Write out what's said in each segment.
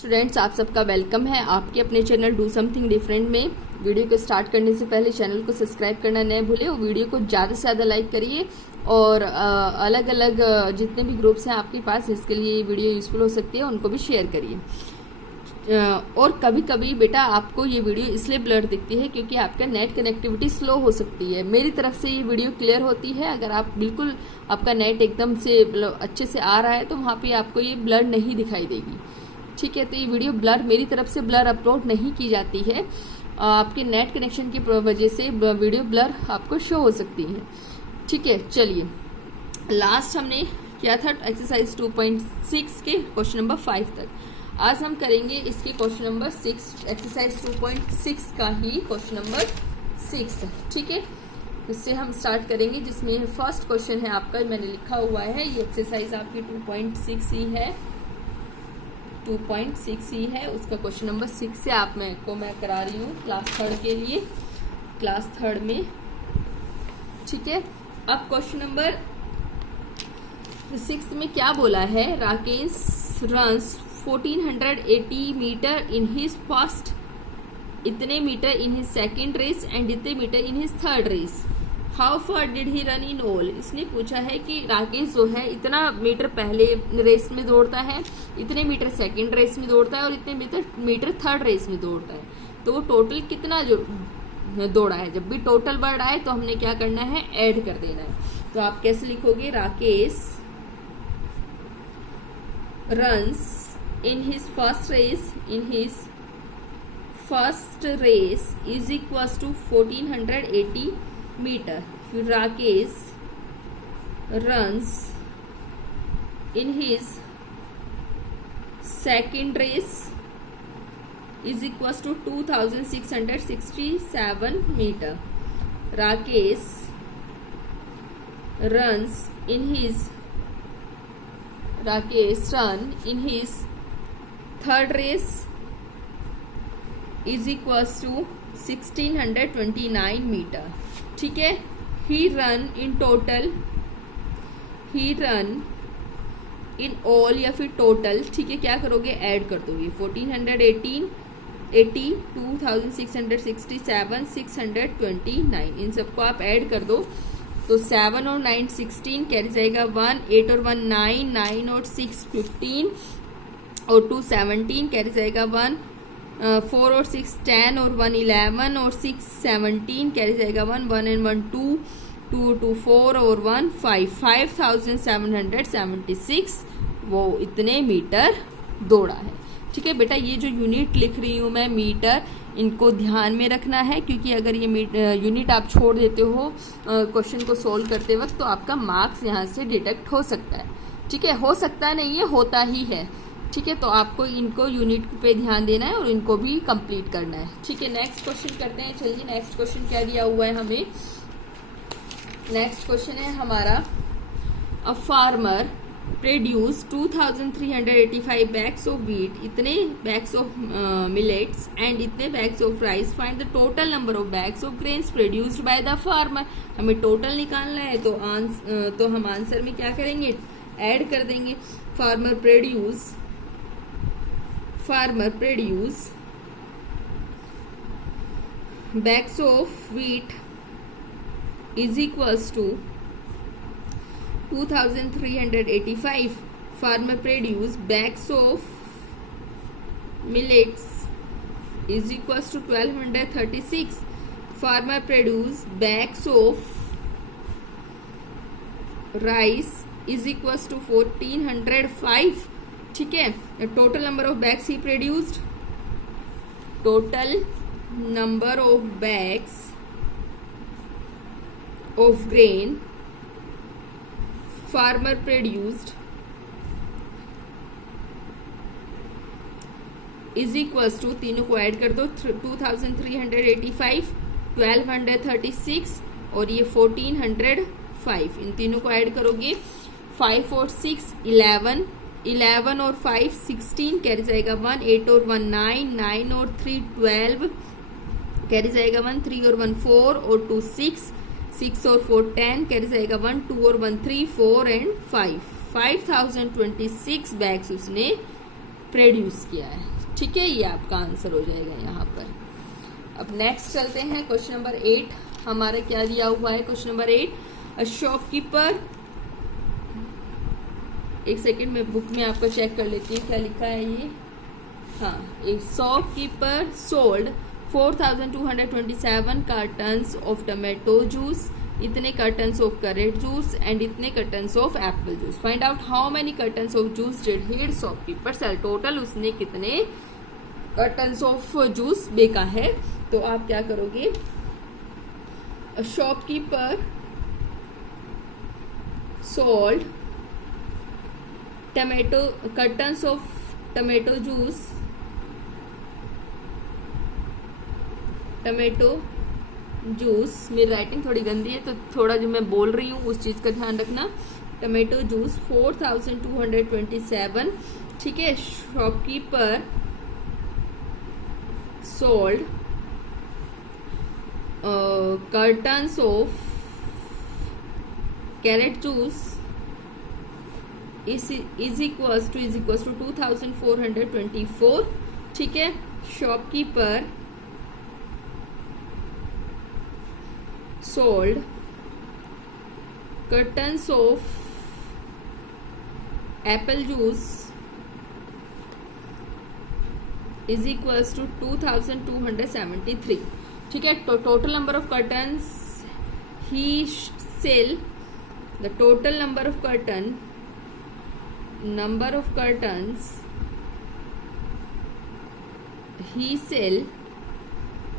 Students, आप सबका welcome है आपके अपने चैनल डू समथिंग डिफरेंट में। वीडियो को स्टार्ट करने से पहले चैनल को सब्सक्राइब करना न भूलें और वीडियो को ज़्यादा से ज़्यादा लाइक करिए और अलग अलग जितने भी ग्रुप्स हैं आपके पास जिसके लिए ये वीडियो यूज़फुल हो सकती है उनको भी शेयर करिए। और कभी कभी बेटा आपको ये वीडियो इसलिए ब्लर दिखती है क्योंकि आपका नेट कनेक्टिविटी स्लो हो सकती है। मेरी तरफ से ये वीडियो क्लियर होती है। अगर आप बिल्कुल आपका नेट एकदम से अच्छे से आ रहा है तो वहाँ पे आपको ये ब्लर नहीं दिखाई देगी। ठीक है, तो ये वीडियो ब्लर मेरी तरफ से ब्लर अपलोड नहीं की जाती है। आपके नेट कनेक्शन की वजह से वीडियो ब्लर आपको शो हो सकती है। ठीक है, चलिए लास्ट हमने किया था एक्सरसाइज 2.6 के क्वेश्चन नंबर 5 तक। आज हम करेंगे इसके क्वेश्चन नंबर 6, एक्सरसाइज 2.6 का ही क्वेश्चन नंबर 6। ठीक है, इससे हम स्टार्ट करेंगे जिसमें फर्स्ट क्वेश्चन है आपका, मैंने लिखा हुआ है ये एक्सरसाइज आपकी 2.6 ही है, 2.6 ही है। उसका क्वेश्चन नंबर 6 से मैं करा रही हूँ क्लास 3 के लिए, क्लास 3 में। ठीक है, अब क्वेश्चन नंबर 6 में क्या बोला है, Rakesh runs 1480 metre in his first, इतने metre in his second race and इतने metre in his third race. How far did he run in all. इसने पूछा है कि राकेश जो है इतना मीटर पहले रेस में दौड़ता है, इतने मीटर सेकंड रेस में दौड़ता है और इतने मीटर थर्ड रेस में दौड़ता है, तो वो टोटल कितना जो दौड़ा है। जब भी टोटल बढ़ रहा है तो हमने क्या करना है, ऐड कर देना है। तो आप कैसे लिखोगे, Rakesh runs in his first race is equal to 1480 metre. फिर Rakesh runs in his second race is equal to 2667 metre. Rakesh run in his third race is equal to 1629 metre. ठीक है, ही रन इन ऑल या फिर टोटल। ठीक है, क्या करोगे, add कर दोगे 1418 80 2667 629, इन सबको आप ऐड कर दो तो 7 और 9 16 कैरी जाएगा 1, 8 और 1 9, 9 और 6 15 और 2 17 कैरी जाएगा 1, 4 और 6 10 और 1 11 और 6 17 कैरी जाएगा 1, 1 and 1 2, 2 2 4 और 1 5, 5776 वो इतने मीटर दौड़ा है। ठीक है बेटा, ये जो यूनिट लिख रही हूँ मैं मीटर, इनको ध्यान में रखना है क्योंकि अगर ये यूनिट आप छोड़ देते हो क्वेश्चन को सोल्व करते वक्त तो आपका मार्क्स यहाँ से डिडक्ट हो सकता है। ठीक है, हो सकता नहीं है, होता ही है। ठीक है, तो आपको इनको यूनिट पे ध्यान देना है और इनको भी कंप्लीट करना है। ठीक है, नेक्स्ट क्वेश्चन करते हैं। चलिए नेक्स्ट क्वेश्चन क्या दिया हुआ है हमें, नेक्स्ट क्वेश्चन है हमारा, a farmer produce 2385 bags of wheat, इतने बैग्स ऑफ मिलेट्स एंड इतने bags of rice, find the total number of bags of grains produced by the farmer. हमें टोटल निकालना है तो हम आंसर में क्या करेंगे, ऐड कर देंगे। Farmer produce bags of wheat is equals to 2385. Farmer produce bags of millets is equals to 1236. Farmer produce bags of rice is equals to 1405. ठीक है, total number of bags he produced, total number of bags of grain farmer produced is equals to, तीनों को add कर दो, 2385, 1236 और ये 1405, इन तीनों को ऐड करोगे 5 और 6 11, 11 और 5 16 कैरी जाएगा 1, 8 और 1 9, 9 और 3 12 कैरी जाएगा 1, 3 और 1 4 और 2 6, 6 और 4 10 कैरी जाएगा 1, 2 और 1 3 4 एंड 5, 5026 बैग्स उसने प्रोड्यूस किया है। ठीक है, ये आपका आंसर हो जाएगा यहाँ पर। अब नेक्स्ट चलते हैं क्वेश्चन नंबर 8। हमारा क्या दिया हुआ है क्वेश्चन नंबर 8, अ शॉपकीपर, एक सेकेंड में बुक में आपको चेक कर लेती हूँ क्या लिखा है ये। हाँ, a shopkeeper sold 4227 cartons of tomato juice, इतने cartons of carrot juice and इतने cartons of apple juice. Find out how many cartons of juice did the shopkeeper sell. Total उसने कितने कर्टन्स ऑफ जूस बेचा है। तो आप क्या करोगे, shopkeeper sold tomato curtains of tomato juice, tomato juice, मेरी राइटिंग थोड़ी गंदी है तो थोड़ा जो मैं बोल रही हूँ उस चीज का ध्यान रखना। टमेटो जूस 4227, ठीक है। Shopkeeper sold cartons of carrot juice is equals to 2424, ठीक है। Shopkeeper sold cartons of apple juice is equals to 2273, ठीक है। तो total number of cartons he sell, the total number of cartons he sell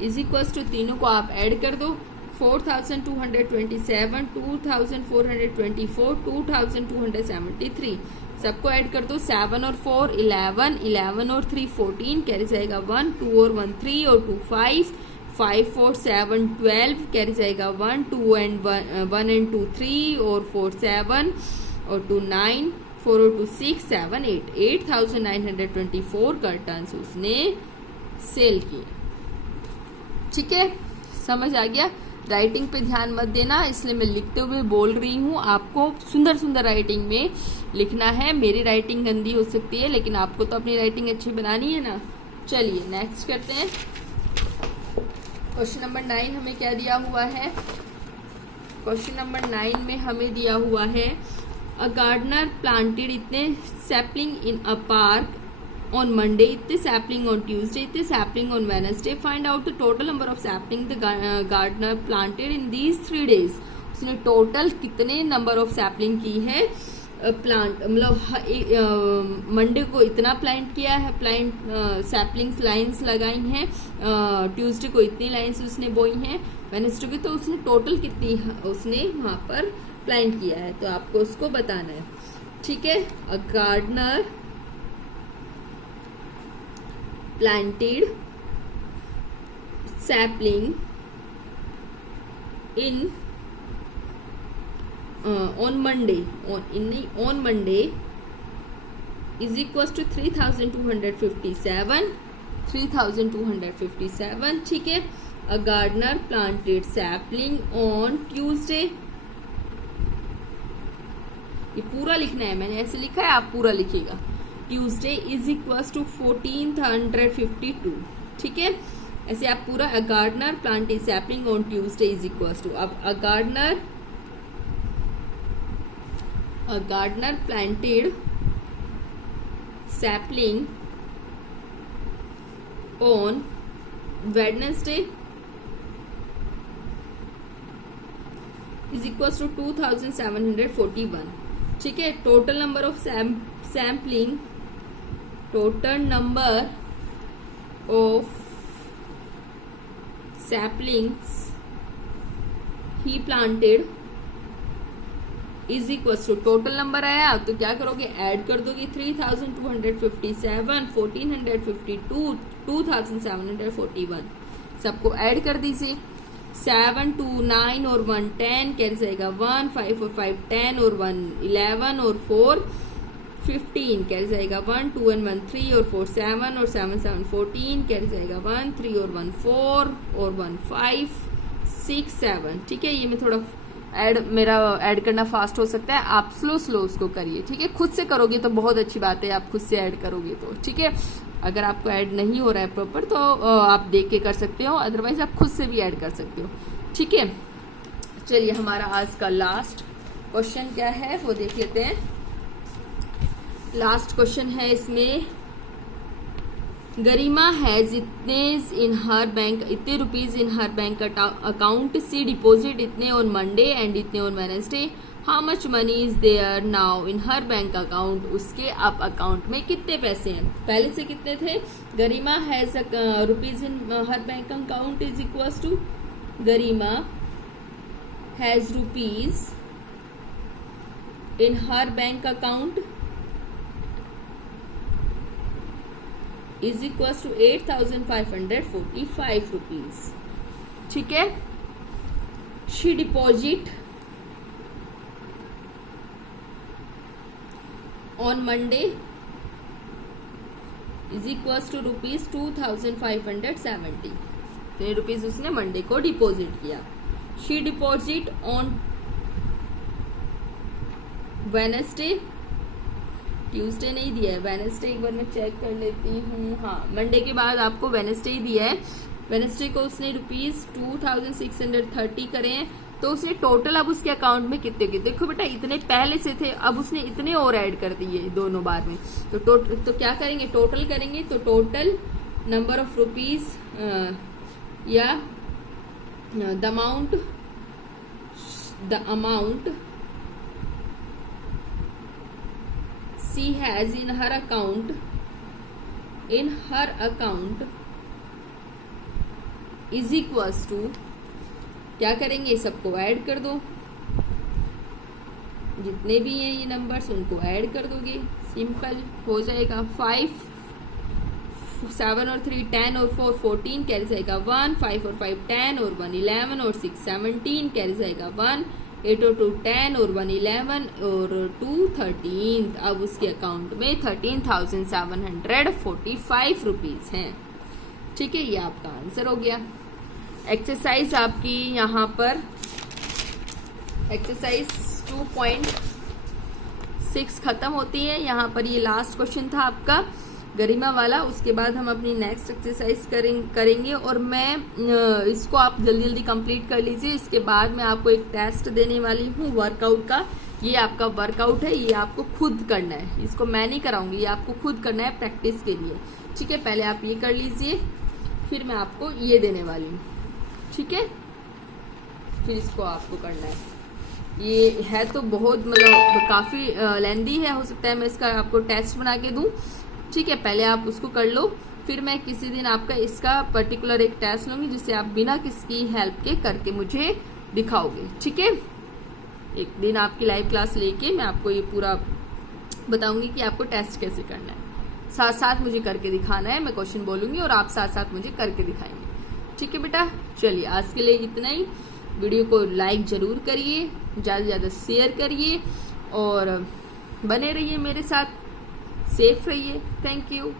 is equals to, तीनों को आप add कर दो, 4227, 2424, 2273, सबको ऐड कर दो। 7 और 4 11, 11 और 3 14, कैरी जाएगा 1, 2 और 1 3 और 2 5, 5 4 7 12, कैरी जाएगा 1, 2 एंड 1 एंड 2 3 और 4 7 और 2 9, 4 और 2 6 7 8, 8924 कर्टन्स उसने सेल किए। ठीक है, समझ आ गया। राइटिंग पे ध्यान मत देना, इसलिए मैं लिखते हुए बोल रही हूँ। आपको सुंदर सुंदर राइटिंग में लिखना है। मेरी राइटिंग गंदी हो सकती है लेकिन आपको तो अपनी राइटिंग अच्छी बनानी है ना। चलिए नेक्स्ट करते हैं। क्वेश्चन नंबर 9 हमें क्या दिया हुआ है। क्वेश्चन नंबर 9 में हमें दिया हुआ है, अ गार्डनर प्लांटेड इतने sapling in a park on Monday, इतने sapling on Tuesday, इतने sapling on Wednesday. Find out the total number of sapling the gardener planted in these 3 days. उसने टोटल कितने नंबर ऑफ सैपलिंग की है plant, मतलब Monday को इतना plant किया है, प्लांट सैपलिंग्स लाइंस लगाई हैं, ट्यूसडे को इतनी लाइंस उसने बोई हैं, वेडनेसडे को, तो उसने टोटल कितनी उसने वहाँ पर प्लांट किया है, तो आपको उसको बताना है। ठीक है, a gardener planted sapling in on Monday is equals to 3257, ठीक है। A gardener planted sapling on Tuesday, ये पूरा लिखना है, मैंने ऐसे लिखा है, आप पूरा लिखिएगा। ट्यूसडे इज इक्वल्स टू 1452, ठीक है। ऐसे आप पूरा, a gardener planted sapling on Tuesday is equals to, अब a gardener planted sapling on Wednesday is equals to 2741, ठीक है। Total number of sampling, total number of saplings he planted is equals to, total number आया तो क्या करोगे, add कर दोगे 3257, 1452, 2741, सबको ऐड कर दीजिए। 7 2 9 और 1 10, कैसे जाएगा 1, 5 और 5 10 और 1 11 और 4 15, कैसे जाएगा 1, 2 and 1 3 और 4 7 और 7 7 14, कैसे जाएगा 1 3 और 1 4 और 1 5 6 7, ठीक है। ये मैं थोड़ा मेरा ऐड करना फास्ट हो सकता है, आप स्लो उसको करिए, ठीक है। खुद से करोगे तो बहुत अच्छी बात है, आप खुद से ऐड करोगे तो, ठीक है। अगर आपको ऐड नहीं हो रहा है प्रॉपर तो आप देख के कर सकते हो, अदरवाइज आप खुद से भी ऐड कर सकते हो, ठीक है। चलिए हमारा आज का लास्ट क्वेश्चन क्या है वो देख लेते हैं। लास्ट क्वेश्चन है इसमें, गरिमा हैज इतने rupees in her bank account, she deposit इतने ऑन मंडे एंड इतने on Wednesday, how much money is there now in her bank account, उसके अब अकाउंट में कितने पैसे हैं। पहले से कितने थे, Garima has rupees in her bank account is equal to Garima has rupees in her bank account is equal to 8,545 rupees, ठीक है। She deposit on Monday is equal to rupees 2,570, इतने रुपीज उसने मंडे को डिपॉजिट किया। She deposit on Wednesday, Tuesday नहीं दिया है, Wednesday एक बार मैं चेक कर लेती हूँ, हाँ मंडे के बाद आपको वेडनेसडे ही दिया है। वेडनेसडे को उसने रुपीज 2,630 करे हैं, तो उसने टोटल अब उसके अकाउंट में कितने के, देखो बेटा इतने पहले से थे, अब उसने इतने और ऐड कर दिए दोनों बार में, तो क्या करेंगे, टोटल करेंगे, तो टोटल नंबर ऑफ रुपीज या the amount she has in her account is equals to, क्या करेंगे, सबको ऐड कर दो, जितने भी हैं ये नंबर्स उनको ऐड कर दोगे, सिंपल हो जाएगा। 5 7 और 3 10 और 4 14 कैरी जाएगा 1, 5 और 5 10 और 1 11 और 6 17 कैरी जाएगा 1, 8 और 2 10 और 1 11 और 2 13। अब उसके अकाउंट में 13,745 रुपीज हैं, ठीक है। ये आपका आंसर हो गया। एक्सरसाइज आपकी यहाँ पर एक्सरसाइज 2.6 खत्म होती है। यहाँ पर ये लास्ट क्वेश्चन था आपका गरिमा वाला, उसके बाद हम अपनी नेक्स्ट एक्सरसाइज करेंगे और मैं इसको आप जल्दी जल्दी कंप्लीट कर लीजिए। इसके बाद मैं आपको एक टेस्ट देने वाली हूँ वर्कआउट का। ये आपका वर्कआउट है, ये आपको खुद करना है, इसको मैं नहीं कराऊंगी, ये आपको खुद करना है प्रैक्टिस के लिए, ठीक है। पहले आप ये कर लीजिए, फिर मैं आपको ये देने वाली हूँ, ठीक है। फिर इसको आपको करना है। ये है तो बहुत मतलब काफी लेंदी है, हो सकता है मैं इसका आपको टेस्ट बना के दूं, ठीक है। पहले आप उसको कर लो, फिर मैं किसी दिन आपका इसका पर्टिकुलर एक टेस्ट लूंगी जिससे आप बिना किसकी हेल्प के करके मुझे दिखाओगे, ठीक है। एक दिन आपकी लाइव क्लास लेके मैं आपको ये पूरा बताऊंगी कि आपको टेस्ट कैसे करना है, साथ साथ मुझे करके दिखाना है। मैं क्वेश्चन बोलूंगी और आप साथ साथ मुझे करके दिखाएंगे, ठीक है बेटा। चलिए आज के लिए इतना ही। वीडियो को लाइक जरूर करिए, ज़्यादा से ज़्यादा शेयर करिए और बने रहिए मेरे साथ, सेफ रहिए। Thank you.